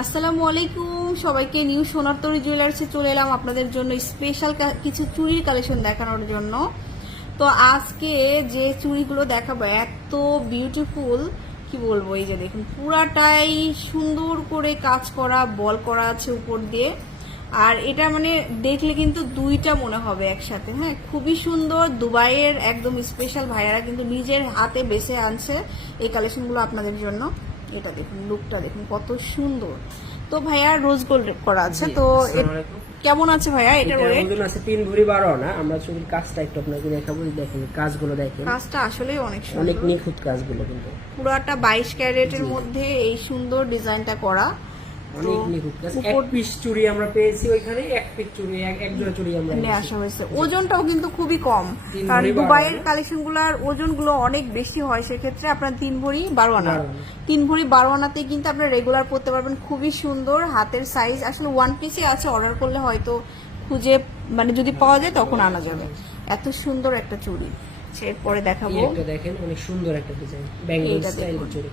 আসসালামু আলাইকুম সবাইকে। নিউ সোনারতরী জুয়েলার্সে চলে এলাম আপনাদের জন্য স্পেশাল কিছু চুড়ির কালেকশন দেখানোর জন্য। তো আজকে যে চুড়িগুলো দেখাবো এত বিউটিফুল, কি বলবো। এই যে দেখুন, পুরাটাই সুন্দর করে কাজ করা, বল করা আছে উপর দিয়ে। আর এটা মানে দেখলে কিন্তু দুইটা মনে হবে একসাথে। হ্যাঁ, খুবই সুন্দর। দুবাইয়ের একদম স্পেশাল ভাইয়ারা কিন্তু নিজের হাতে বেছে আনছে এই কালেকশনগুলো আপনাদের জন্য। এটা দেখুন, লুকটা দেখুন কত সুন্দর। তো ভাইয়া রোজ গোল্ড করা আছে। তো কেমন আছে ভাইয়া? এটা ওজন আছে 3 ভরি 12 না। আমরা চুরির কাজটা একটু আপনাকে দেখাবো। দেখেন কাজগুলো, দেখেন কাজটা আসলে অনেক সুন্দর, অনেক নিখুঁত কাজগুলো, কিন্তু পুরাটা 22 ক্যারেটের মধ্যে এই সুন্দর ডিজাইনটা করা, অনেক নিখুঁত কাজ। এক পিস চুড়ি আমরা পেয়েছি ওইখানে, এক পিস চুড়ি, এক জোড়া চুড়ি আমরা নিয়ে আসা হয়েছে। ওজনটাও কিন্তু খুবই কম, কারণ দুবাইয়ের কালেকশনগুলোর ওজনগুলো অনেক বেশি হয়। সেক্ষেত্রে আপনার 3 ভরি 12 আনা, 3 ভরি 12 আনাতে কিন্তু আপনার রেগুলার পরতে পারবেন। খুবই সুন্দর হাতের সাইজ। আসলে ওয়ান পিসে আছে, অর্ডার করলে হয়তো খুঁজে মানে যদি পাওয়া যায় তখন আনা যাবে। এত সুন্দর একটা চুড়ি। এরপরে দেখাবো, দেখেন অনেক সুন্দর একটা ডিজাইন, ব্যাঙ্গল স্টাইলের চুড়ি,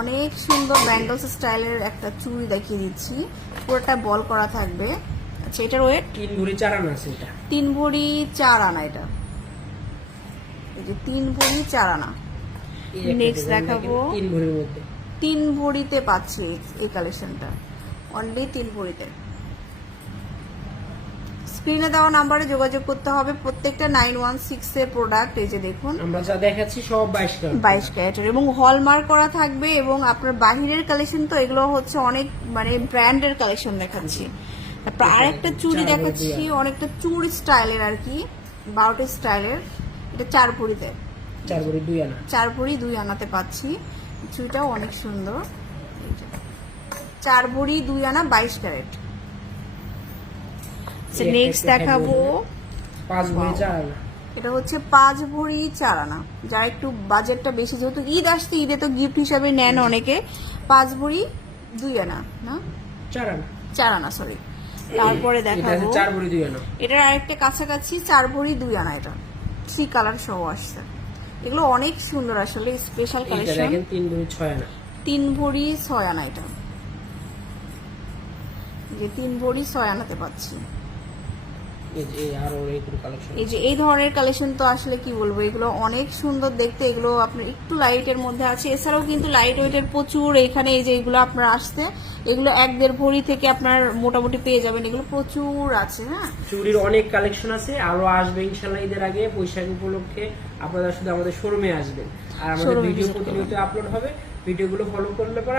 অনেক সুন্দর ব্যাঙ্গলস স্টাইলের একটা চুড়ি দেখিয়ে দিচ্ছি। পুরোটা বল করা থাকবে। আচ্ছা, এটার ওয়েট 3 ভরি 4 আনা আছে। এটা 3 ভরি 4 আনা। এটা এই যে 3 ভরি 4 আনা। নেক্সট দেখাবো 3 ভরির মধ্যে, 3 ভরিতে পাচ্ছি এই কালেকশনটা, অনলি 3 ভরিতে। স্ক্রিনে দেওয়া নাম্বারে যোগাযোগ করতে হবে। প্রত্যেকটা 916 এর প্রোডাক্ট। এই যে দেখুন, আমরা যা দেখাচ্ছি সব 22 ক্যারেটের এবং হলমার্ক করা থাকবে। এবং আপনার বাহিরের কালেকশন তো এগুলো হচ্ছে অনেক মানে ব্র্যান্ডের কালেকশন দেখাচ্ছি। তারপর আরেকটা চুড়ি দেখাচ্ছি, অনেকটা চুড়ি স্টাইলের আর কি, 12টা স্টাইলের। এটা 4 ভরিতে, 4 ভরি 2 আনা, 4 ভরি 2 আনাতে পাচ্ছি। চুড়িটাও অনেক সুন্দর। 4 ভরি 2 আনা 22 ক্যারেট। নেক্সট দেখাবো 5 ভরি 4 আনা। এটা হচ্ছে 5 ভরি 4 আনা। যারা একটু বাজেটটা বেশি, যেহেতু ঈদ আসছে, ঈদে তো গিফট হিসাবে নেন অনেকে। 5 ভরি 2 আনা না 4 আনা, 4 আনা সরি। তারপরে দেখাবো 4 ভরি 2 আনা। এটার আরেকটা কাছাকাছি 4 ভরি 2 আনা। এটা 3 কালার সহ আসছে। এগুলো অনেক সুন্দর আসলে, স্পেশাল কালেকশন। দেখেন 3 ভরি 6 আনা, 3 ভরি 6 আনা। এটা যে 3 ভরি 6 আনাতে পাচ্ছি। এই যে এই ধরনের কালেকশন তো আসলে কি বলবো, এগুলো অনেক সুন্দর দেখতে। এগুলো আপনার একটু লাইটের মধ্যে আছে। এছাড়াও কিন্তু লাইট ওয়েটের প্রচুর এখানে, এই যে এগুলো আপনার আসছে, এগুলো 1-1.5 ভরি থেকে আপনার মোটামুটি পেয়ে যাবেন। এগুলো প্রচুর আছে। হ্যাঁ, চুড়ির অনেক কালেকশন আছে, আরো আসবে ইনশাআল্লাহ। ঈদের আগে বৈশাখ উপলক্ষে আপনারা শুধু আমাদের শোরুমে আসবেন, আর আমাদের ভিডিও প্রতিনিয়ত আপলোড হবে। ভিডিওগুলো ফলো করলে পরে